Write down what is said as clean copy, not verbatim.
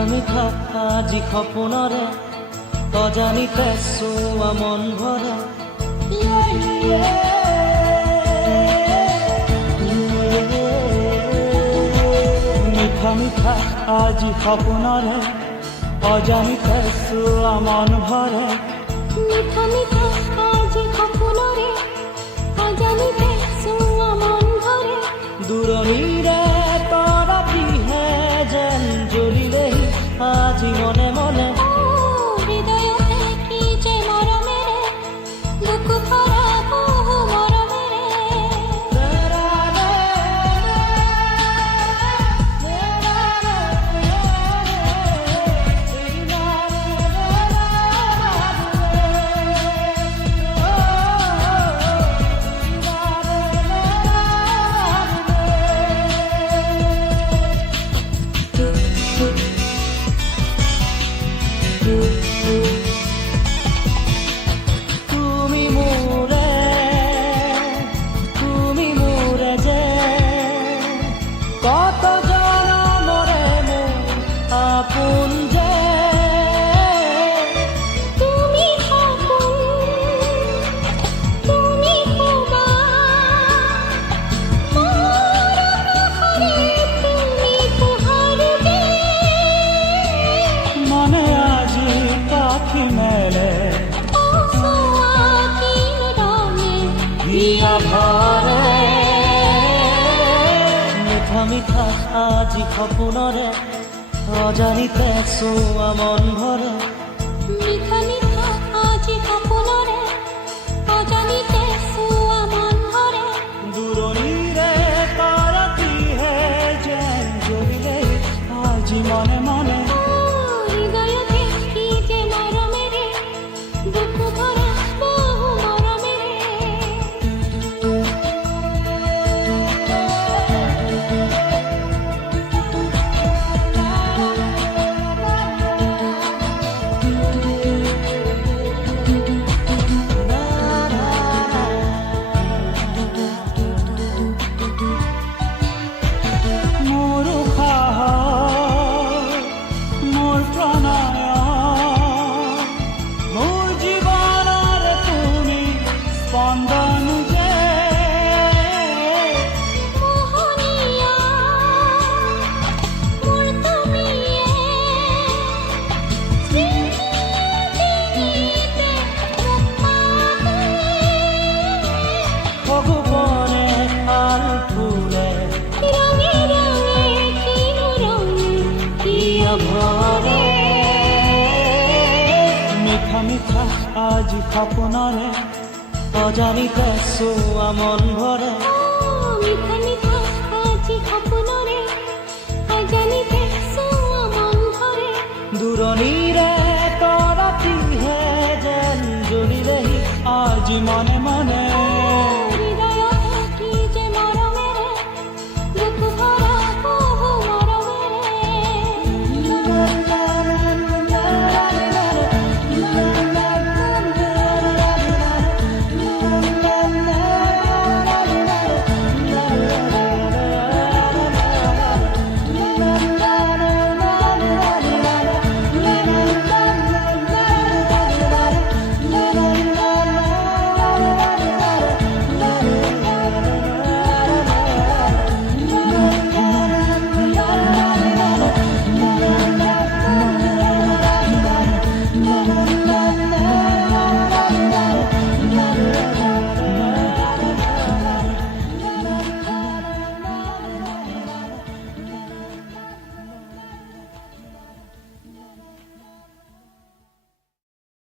মিঠা মিঠা আজি সপোনৰে অজানিতে চোৱা মন ভৰা মিঠা মিঠা আজি সপোনৰে অজানিতে চোৱা মন ভৰে মিঠা মিঠা আজি সপোনৰে অজানিতে চোৱা মন ভৰে দূৰণিৰে তৰাটিহে যেন জ্বলিলে আজি মনে মনে হৃদয়তে কি যে মৰমেৰে বুকু ভৰা বহু মৰমেৰে কত জনমৰে মোৰ আপোন যে তুমি সপোন তুমি কোবা মোৰ আকাশৰে তুমি পোহৰ যে মনে আজি পাখি মেলে চোৱা কিনো ৰঙে হিয়া ভৰে মিঠা মিঠা আজি সপোনৰে অজানিতে চোৱা মন ভৰে মিঠা মিঠা আজি সপোনৰে অজানিতে চোৱা মন ভৰে দূৰণিৰে তৰাটিহে যেন জ্বলিলে আজি মনে মনে হৃদয়তে কি যে মৰমেৰে বুকু ভৰা বহু মৰমেৰে মোৰ উশাহ মোৰ প্ৰণয় মোৰ জীৱনৰ তুমি স্পন্দন যে মোহনীয়া মোৰ তুমিয়ে স্মৃতিতে ভগৱানে আল ফুলে ৰঙে ৰঙে কিনো ৰঙে হিয়া ভৰে মিঠা মিঠা আজি সপোনৰে অজানিতে চোৱা মন ভৰে